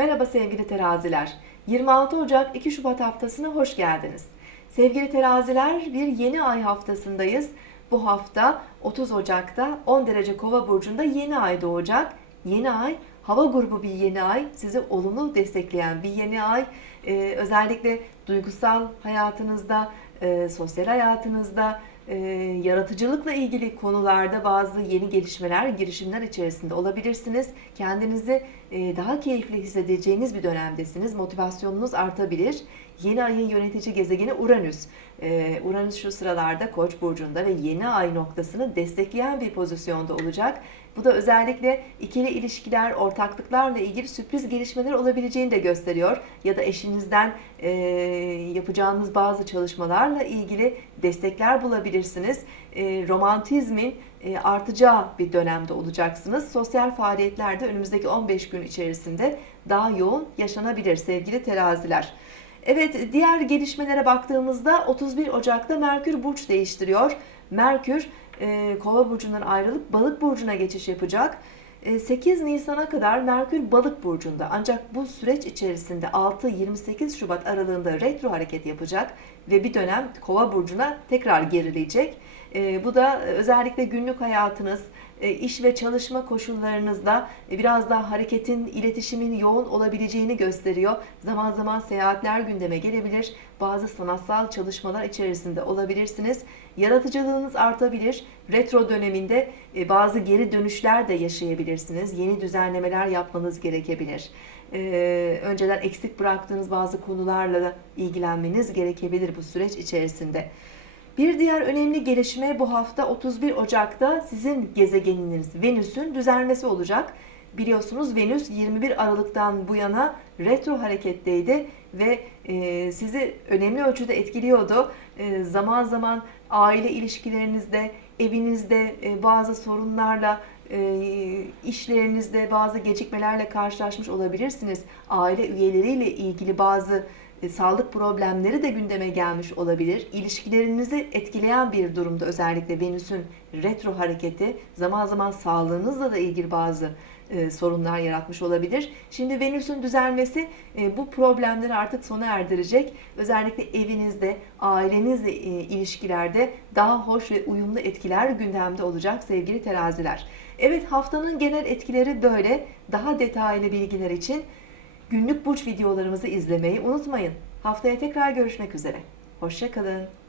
Merhaba sevgili teraziler. 26 Ocak 2 Şubat haftasına hoş geldiniz. Sevgili teraziler bir yeni ay haftasındayız. Bu hafta 30 Ocak'ta 10 derece kova burcunda yeni ay doğacak. Yeni ay hava grubu bir yeni ay. Sizi olumlu destekleyen bir yeni ay. Ee, özellikle duygusal hayatınızda, e, sosyal hayatınızda, e, yaratıcılıkla ilgili konularda bazı yeni gelişmeler, girişimler içerisinde olabilirsiniz. Kendinizi e, daha keyifli hissedeceğiniz bir dönemdesiniz. Motivasyonunuz artabilir. Yeni ayın yönetici gezegeni Uranüs. E, Uranüs şu sıralarda Koç burcunda ve yeni ay noktasını destekleyen bir pozisyonda olacak. Bu da özellikle ikili ilişkiler, ortaklıklarla ilgili sürpriz gelişmeler olabileceğini de gösteriyor. Ya da eşinizden e, yapacağınız bazı çalışmalarla ilgili destekler bulabilirsiniz. E, romantizmin e, artacağı bir dönemde olacaksınız. Sosyal faaliyetler de önümüzdeki 15 gün içerisinde daha yoğun yaşanabilir sevgili teraziler. Evet diğer gelişmelere baktığımızda 31 Ocak'ta Merkür burç değiştiriyor. Merkür e, Kova burcundan ayrılıp Balık burcuna geçiş yapacak. E, 8 Nisan'a kadar Merkür Balık burcunda. Ancak bu süreç içerisinde 6-28 Şubat aralığında retro hareket yapacak ve bir dönem Kova burcuna tekrar gerileyecek. E, bu da özellikle günlük hayatınız, e, iş ve çalışma koşullarınızda e, biraz daha hareketin, iletişimin yoğun olabileceğini gösteriyor. Zaman zaman seyahatler gündeme gelebilir. Bazı sanatsal çalışmalar içerisinde olabilirsiniz. Yaratıcılığınız artabilir. Retro döneminde e, bazı geri dönüşler de yaşayabilirsiniz. Yeni düzenlemeler yapmanız gerekebilir. Önceden eksik bıraktığınız bazı konularla da ilgilenmeniz gerekebilir bu süreç içerisinde. Bir diğer önemli gelişme bu hafta 31 Ocak'ta sizin gezegeniniz Venüs'ün düzelmesi olacak. Biliyorsunuz Venüs 21 Aralık'tan bu yana retro hareketteydi ve e, sizi önemli ölçüde etkiliyordu. E, zaman zaman aile ilişkilerinizde, evinizde e, bazı sorunlarla, işlerinizde bazı gecikmelerle karşılaşmış olabilirsiniz. Aile üyeleriyle ilgili bazı e, sağlık problemleri de gündeme gelmiş olabilir. İlişkilerinizi etkileyen bir durumda özellikle Venüs'ün retro hareketi zaman zaman sağlığınızla da ilgili bazı e, sorunlar yaratmış olabilir. Şimdi Venüs'ün düzelmesi e, bu problemleri artık sona erdirecek. Özellikle evinizde, ailenizle e, ilişkilerde daha hoş ve uyumlu etkiler gündemde olacak sevgili teraziler. Evet haftanın genel etkileri böyle. Daha detaylı bilgiler için Günlük burç videolarımızı izlemeyi unutmayın. Haftaya tekrar görüşmek üzere. Hoşçakalın.